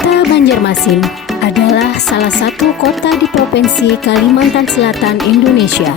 Kota Banjarmasin adalah salah satu kota di Provinsi Kalimantan Selatan, Indonesia.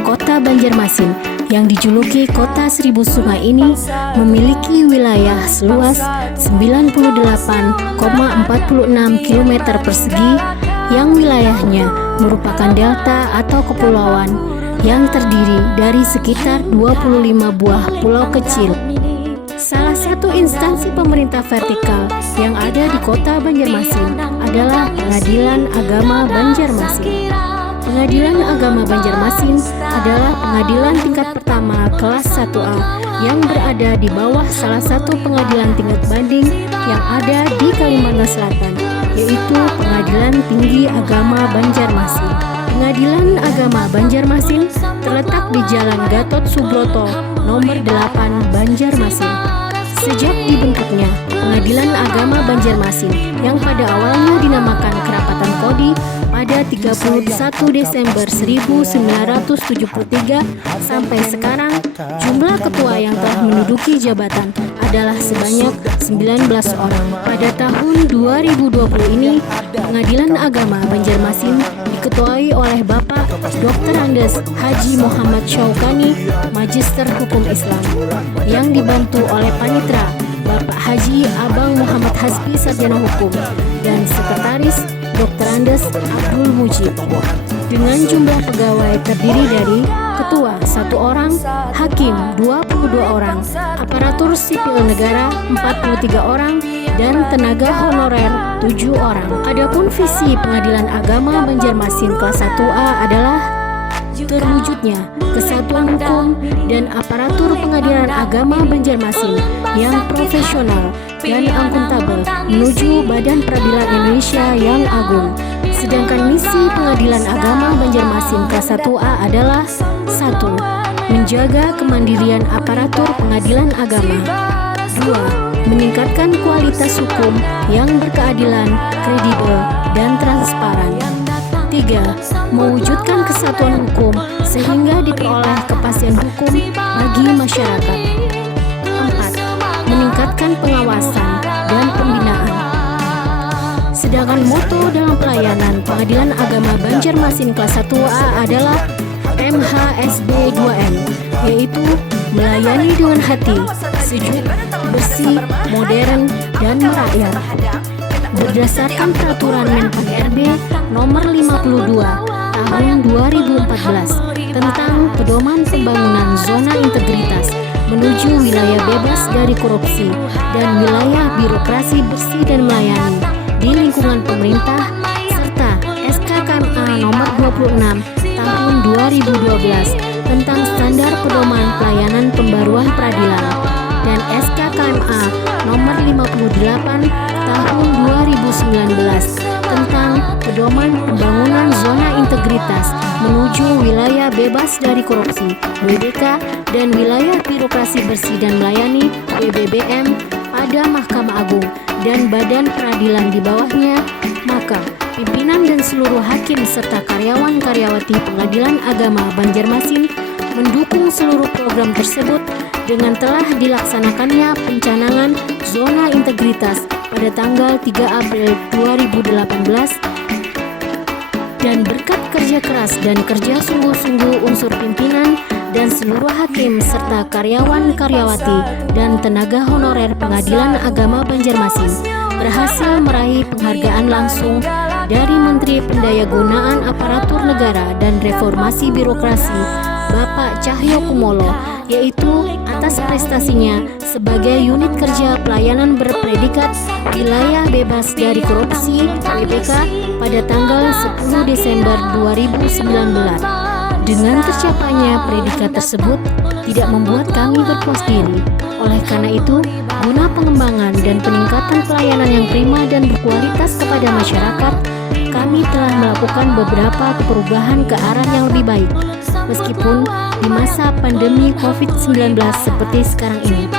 Kota Banjarmasin yang dijuluki Kota Seribu Sungai ini memiliki wilayah seluas 98,46 km persegi yang wilayahnya merupakan delta atau kepulauan yang terdiri dari sekitar 25 buah pulau kecil. Salah satu instansi pemerintah vertikal yang ada di Kota Banjarmasin adalah Pengadilan Agama Banjarmasin. Pengadilan Agama Banjarmasin adalah pengadilan tingkat pertama kelas 1A yang berada di bawah salah satu pengadilan tingkat banding yang ada di Kalimantan Selatan, yaitu Pengadilan Tinggi Agama Banjarmasin. Pengadilan Agama Banjarmasin terletak di Jalan Gatot Subroto, nomor 8, Banjarmasin. Sejak dibentuknya Pengadilan Agama Banjarmasin yang pada awalnya dinamakan Kerapatan Kodi pada 31 Desember 1973 sampai sekarang, jumlah ketua yang telah menduduki jabatan adalah sebanyak 19 orang. Pada tahun 2020 ini, Pengadilan Agama Banjarmasin diketuai oleh Bapak Dr. Andes Haji Muhammad Syaukani, Magister Hukum Islam, yang dibantu oleh Panitra Bapak Haji Abang Muhammad Hasbi Sarjana Hukum dan Sekretaris Dr. Andes Abdul Mujib. Dengan jumlah pegawai terdiri dari ketua 1 orang, hakim 22 orang, aparatur sipil negara 43 orang, dan tenaga honorer 7 orang. Adapun visi Pengadilan Agama Banjarmasin kelas 1A adalah terwujudnya kesatuan hukum dan aparatur Pengadilan Agama Banjarmasin yang profesional dan akuntabel menuju Badan Peradilan Indonesia yang agung. Sedangkan misi Pengadilan Agama Banjarmasin kelas 1A adalah 1. Menjaga kemandirian aparatur pengadilan agama. 2. Meningkatkan kualitas hukum yang berkeadilan, kredibel, dan transparan. 3. Mewujudkan kesatuan hukum sehingga diperoleh kepastian hukum bagi masyarakat. 4. Meningkatkan pengawasan dan pembinaan. Sedangkan moto dalam pelayanan Pengadilan Agama Banjarmasin kelas 1A adalah MHSB 2M, yaitu melayani dengan hati, sejuk, bersih, modern, dan merakyat. Berdasarkan peraturan Menpan RB nomor 52 tahun 2014 tentang pedoman pembangunan zona integritas menuju wilayah bebas dari korupsi dan wilayah birokrasi bersih dan melayani di lingkungan pemerintah, serta SK KMA nomor 26 tahun 2012 tentang standar pedoman pelayanan pembaruan peradilan, dan SK KMA nomor 58 tahun 2019 tentang pedoman pembangunan zona integritas menuju wilayah bebas dari korupsi WBK dan wilayah birokrasi bersih dan melayani WBBM pada Mahkamah Agung dan badan peradilan di bawahnya, maka pimpinan dan seluruh hakim serta karyawan-karyawati Pengadilan Agama Banjarmasin mendukung seluruh program tersebut dengan telah dilaksanakannya pencanangan zona integritas pada tanggal 3 April 2018, dan berkat kerja keras dan kerja sungguh-sungguh unsur pimpinan dan seluruh hakim serta karyawan-karyawati dan tenaga honorer Pengadilan Agama Banjarmasin berhasil meraih penghargaan langsung dari Menteri Pendayagunaan Aparatur Negara dan Reformasi Birokrasi Bapak Cahyokumolo, yaitu atas prestasinya sebagai unit kerja pelayanan berpredikat wilayah bebas dari korupsi WBK pada tanggal 10 Desember 2019. Dengan tercapainya predikat tersebut tidak membuat kami berpuas diri. Oleh karena itu, guna pengembangan dan peningkatan pelayanan yang prima dan berkualitas kepada masyarakat, kami telah melakukan beberapa perubahan ke arah yang lebih baik, meskipun di masa pandemi COVID-19 seperti sekarang ini.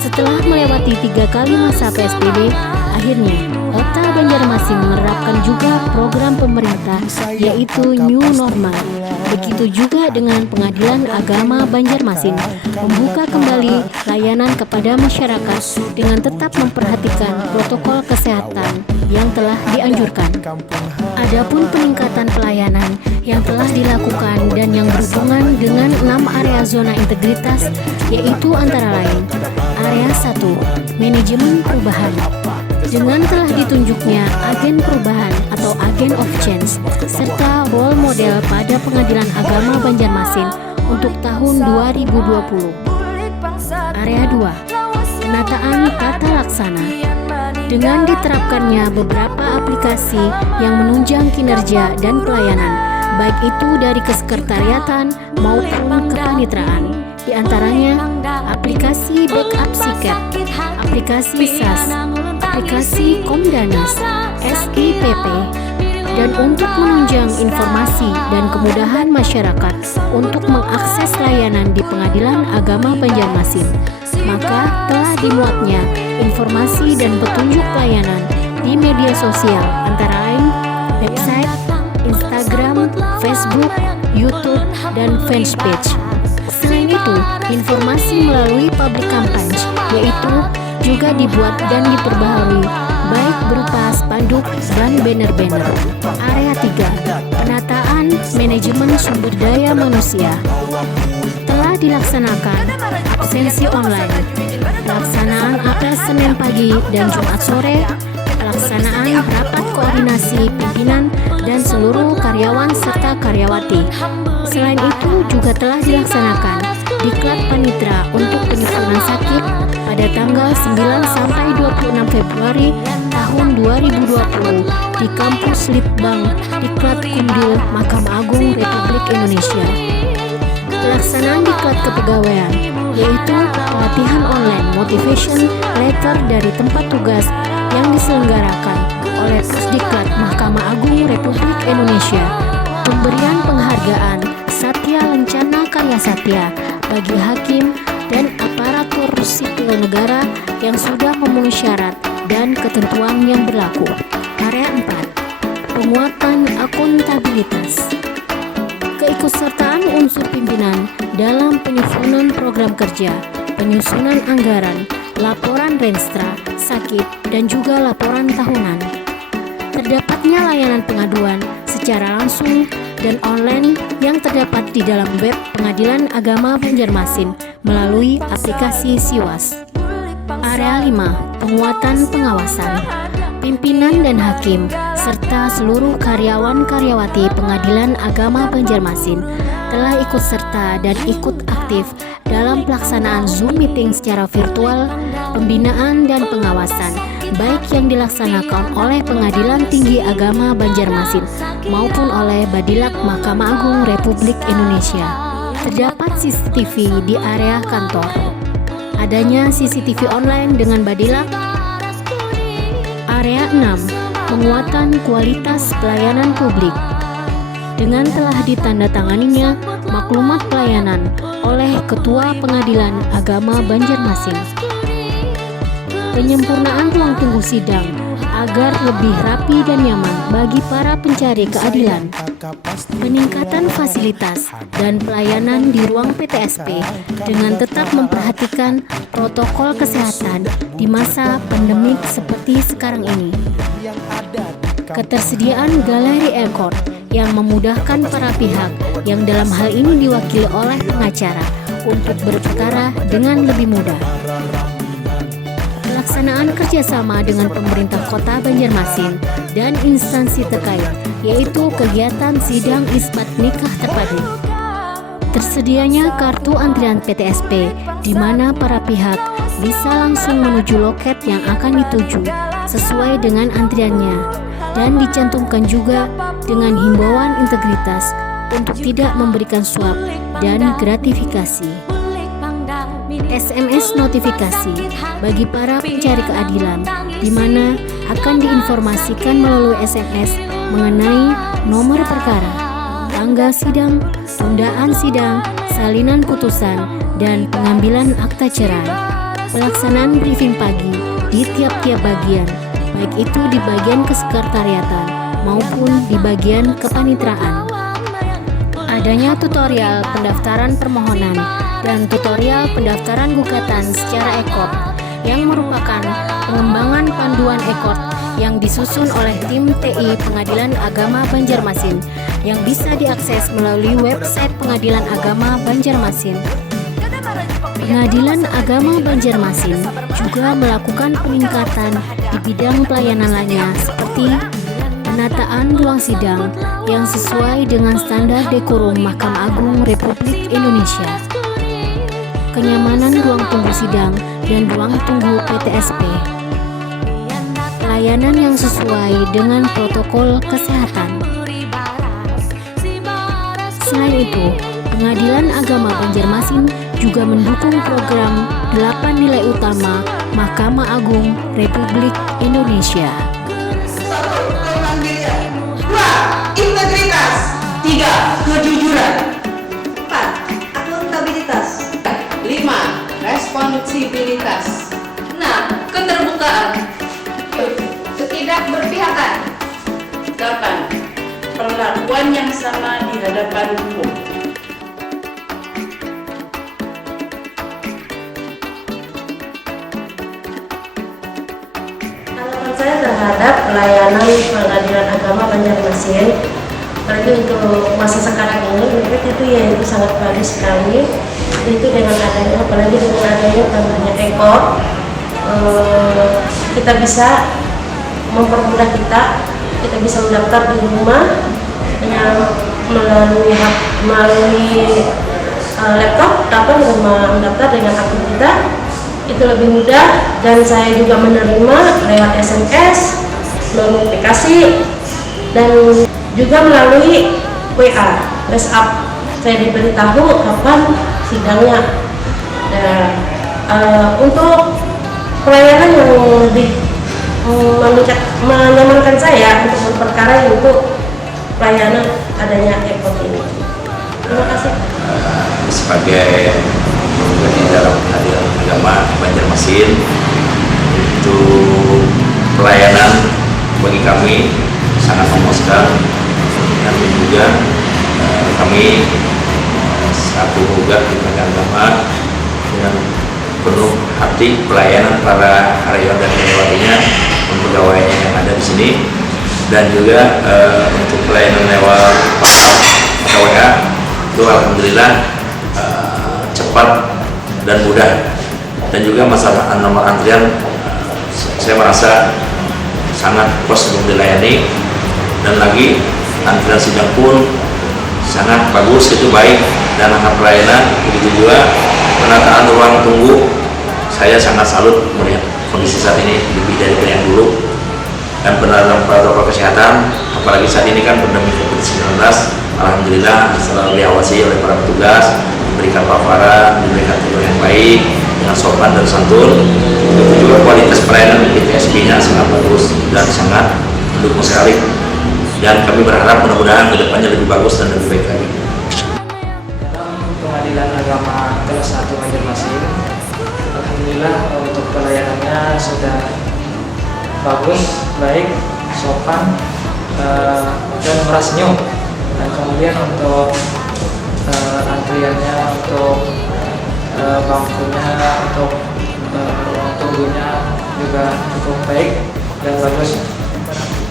Setelah melewati 3 kali masa PSBB, akhirnya Kota Banjarmasin menerapkan juga program pemerintah yaitu New Normal. Begitu juga dengan Pengadilan Agama Banjarmasin membuka kembali layanan kepada masyarakat dengan tetap memperhatikan protokol kesehatan yang telah dianjurkan. Adapun peningkatan pelayanan yang telah dilakukan dan yang berhubungan dengan 6 area zona integritas yaitu antara lain Area 1, Manajemen Perubahan. Dengan telah ditunjuknya agen perubahan atau agen of change serta role model pada Pengadilan Agama Banjarmasin untuk tahun 2020. Area 2, Penataan Tata Laksana. Dengan diterapkannya beberapa aplikasi yang menunjang kinerja dan pelayanan, baik itu dari kesekretariatan maupun kepaniteraan. Di antaranya aplikasi backup siket, aplikasi SAS, aplikasi Komdanas, SIPP, dan untuk menunjang informasi dan kemudahan masyarakat untuk mengakses layanan di Pengadilan Agama Banjarmasin, maka telah dimuatnya informasi dan petunjuk pelayanan di media sosial antara lain website, Instagram, Facebook, YouTube, dan fanpage. Selain itu, informasi melalui public campaign yaitu juga dibuat dan diperbaharui baik berupa spanduk dan banner-banner. Area 3, Penataan Manajemen Sumber Daya Manusia. Telah dilaksanakan absensi online, pelaksanaan apel Senin pagi dan Jumat sore, pelaksanaan rapat koordinasi pimpinan dan seluruh karyawan serta karyawati. Selain itu juga telah dilaksanakan diklat panitra untuk penyempurnaan sakit pada tanggal 9 sampai 26 Februari tahun 2020 di kampus Litbang Diklat Kumdil Mahkamah Agung Republik Indonesia. Pelaksanaan diklat kepegawaian yaitu pelatihan online motivation letter dari tempat tugas yang diselenggarakan oleh Pusdiklat Mahkamah Agung Republik Indonesia. Pemberian penghargaan Satya Lencana Karya Satya bagi hakim dan aparatur sipil negara yang sudah memenuhi syarat dan ketentuan yang berlaku. Area 4, Penguatan Akuntabilitas. Keikutsertaan unsur pimpinan dalam penyusunan program kerja, penyusunan anggaran, laporan renstra, sakit, dan juga laporan tahunan. Terdapatnya layanan pengaduan secara langsung dan online yang terdapat di dalam web Pengadilan Agama Banjarmasin melalui aplikasi Siwas. Area 5, Penguatan Pengawasan. Pimpinan dan hakim serta seluruh karyawan-karyawati Pengadilan Agama Banjarmasin telah ikut serta dan ikut aktif dalam pelaksanaan Zoom meeting secara virtual, pembinaan dan pengawasan baik yang dilaksanakan oleh Pengadilan Tinggi Agama Banjarmasin maupun oleh Badilak Mahkamah Agung Republik Indonesia. Terdapat CCTV di area kantor. Adanya CCTV online dengan Badilak. Area 6, Penguatan Kualitas Pelayanan Publik. Dengan telah ditandatanganinya maklumat pelayanan oleh Ketua Pengadilan Agama Banjarmasin. Penyempurnaan ruang tunggu sidang agar lebih rapi dan nyaman bagi para pencari keadilan. Peningkatan fasilitas dan pelayanan di ruang PTSP dengan tetap memperhatikan protokol kesehatan di masa pandemik seperti sekarang ini. Ketersediaan galeri e-court yang memudahkan para pihak yang dalam hal ini diwakili oleh pengacara untuk berperkara dengan lebih mudah. Pelaksanaan kerjasama dengan pemerintah kota Banjarmasin dan instansi terkait, yaitu kegiatan sidang isbat nikah terpadu. Tersedianya kartu antrian PTSP, di mana para pihak bisa langsung menuju loket yang akan dituju sesuai dengan antriannya, dan dicantumkan juga dengan himbauan integritas untuk tidak memberikan suap dan gratifikasi. SMS notifikasi bagi para pencari keadilan, di mana akan diinformasikan melalui SMS mengenai nomor perkara, tanggal sidang, tundaan sidang, salinan putusan, dan pengambilan akta cerai. Pelaksanaan briefing pagi di tiap-tiap bagian baik itu di bagian kesekretariatan maupun di bagian kepanitraan. Adanya tutorial pendaftaran permohonan dan tutorial pendaftaran gugatan secara e-court yang merupakan pengembangan panduan e-court yang disusun oleh tim TI Pengadilan Agama Banjarmasin yang bisa diakses melalui website Pengadilan Agama Banjarmasin. Pengadilan Agama Banjarmasin juga melakukan peningkatan di bidang pelayanan lainnya seperti penataan ruang sidang yang sesuai dengan standar dekorum Mahkamah Agung Republik Indonesia, kenyamanan ruang tunggu sidang dan ruang tunggu PTSP, pelayanan yang sesuai dengan protokol kesehatan. Selain itu, Pengadilan Agama Banjarmasin juga mendukung program 8 nilai utama Mahkamah Agung Republik Indonesia. 2. Integritas. 3. Kejujuran. 4. Akuntabilitas. 5. Responsibilitas. 6. Keterbukaan. 7. Ketidakberpihakan. 8. Perlakuan yang sama di hadapan hukum. Harapan saya terhadap pelayanan Pengadilan Agama Banjarmasin, apalagi untuk masa sekarang ini, menurut itu ya itu sangat bagus sekali. Itu dengan adanya, apalagi dengan adanya tambahnya e-court, kita bisa mempermudah kita bisa mendaftar di rumah dengan melalui laptop atau mendaftar dengan akun kita. Itu lebih mudah, dan saya juga menerima lewat SMS, melalui aplikasi, dan juga melalui WA, WhatsApp. Saya diberitahu kapan sidangnya. Untuk pelayanan yang lebih menyamankan saya untuk berperkara untuk pelayanan adanya e-court ini. Terima kasih. Sebagai di dalam Pengadilan Agama Banjarmasin, itu pelayanan bagi kami sangat memuaskan, dan juga kami satu gugat di Pengadilan Agama dengan penuh hati pelayanan para karyawan dan karyawatinya, pegawainya yang ada di sini, dan juga untuk pelayanan lewat WA itu alhamdulillah cepat dan mudah, dan juga masalah nomor antrian saya merasa sangat puas untuk dilayani, dan lagi antrian sidang pun sangat bagus, itu baik, dan angka pelayanan begitu juga penataan ruang tunggu. Saya sangat salut melihat kondisi saat ini lebih dari yang dulu, dan penerapan protokol kesehatan, apalagi saat ini kan pandemi COVID-19, alhamdulillah selalu diawasi oleh para petugas, diberikan paparan, diberikan tutur yang baik dengan sopan dan santun. Itu juga kualitas pelayanan PTSP-nya sangat bagus dan sangat mendukung sekali, dan kami berharap mudah-mudahan kedepannya lebih bagus dan lebih baik lagi. Pengadilan Agama kelas 1 Banjarmasin, alhamdulillah untuk pelayanannya sudah bagus, baik, sopan, dan murah senyum. Dan kemudian untuk antriannya, untuk bangkunya, untuk ruang tunggunya juga cukup baik dan bagus.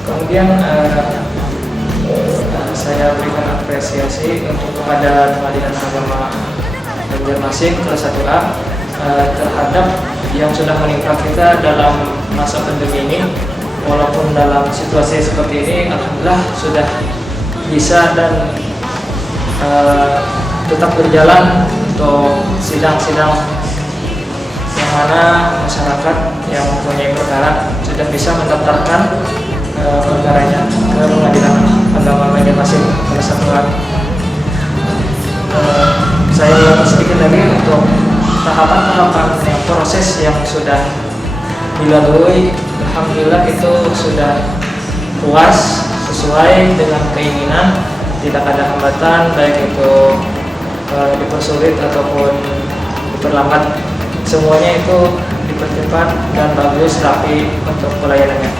Kemudian saya berikan apresiasi untuk kepada Pengadilan Agama Banjarmasin kelas 1A terhadap yang sudah menimpa kita dalam masa pandemi ini. Walaupun dalam situasi seperti ini, alhamdulillah sudah bisa dan tetap berjalan untuk sidang-sidang yang mana masyarakat yang mempunyai perkara sudah bisa mendaftarkan perkaranya ke Pengadilan Agama Banjarmasin kelas 1A. Saya ulangi sedikit lagi untuk tahapan-tahapan proses yang sudah dilalui, alhamdulillah itu sudah puas, sesuai dengan keinginan, tidak ada hambatan baik itu dipersulit ataupun diperlambat, semuanya itu dipercepat dan bagus, rapi untuk pelayanannya.